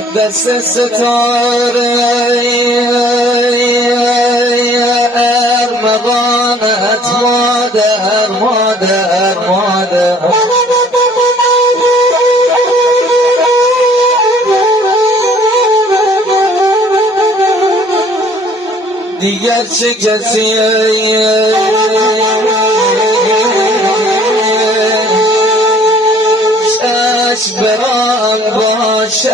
دست ستاره ارمغانت مادر مادر مادر دیگر چه کسی چشم بران باشه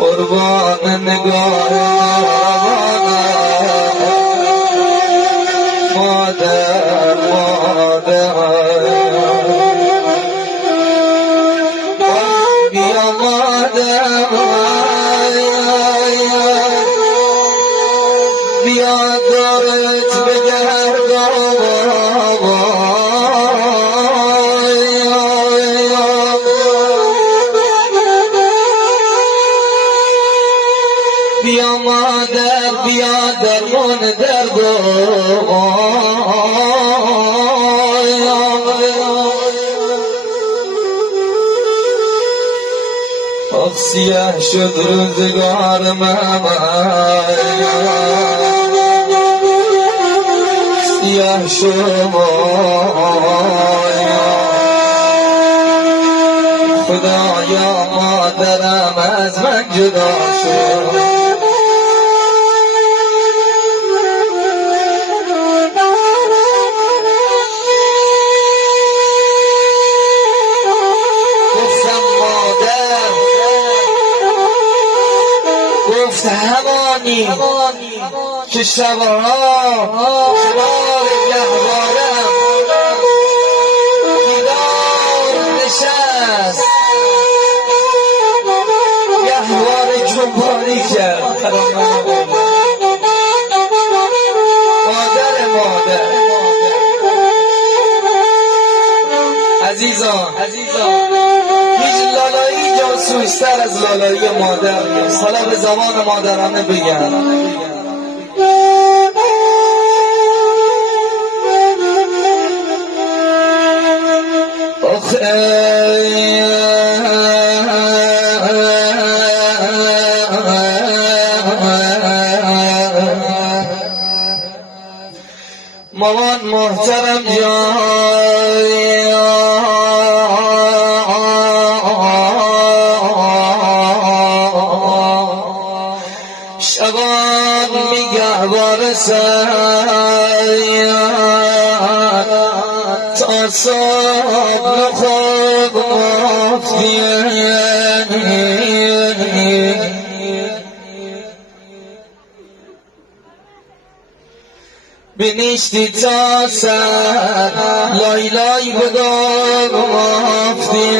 قربان نگاه مادر مادر بیا مادر بیا دارت بگردم بیا مادر بیا درمان درد آخ سیاه شد روزگار من سیاه شد خدایا مادرم از من جدا شد گفت همانی که شبها کنار گهوارم دیدار نشست گهواره جنبانی کرد مادر عزیزان هیچ لالایی جاسوستر از لالایی مادر نیست. حالا به زبان مادرانه بگم مامان محترم شبان میگه تا صبح نخواب بنیشتی تا سر لای لای بگو مفتی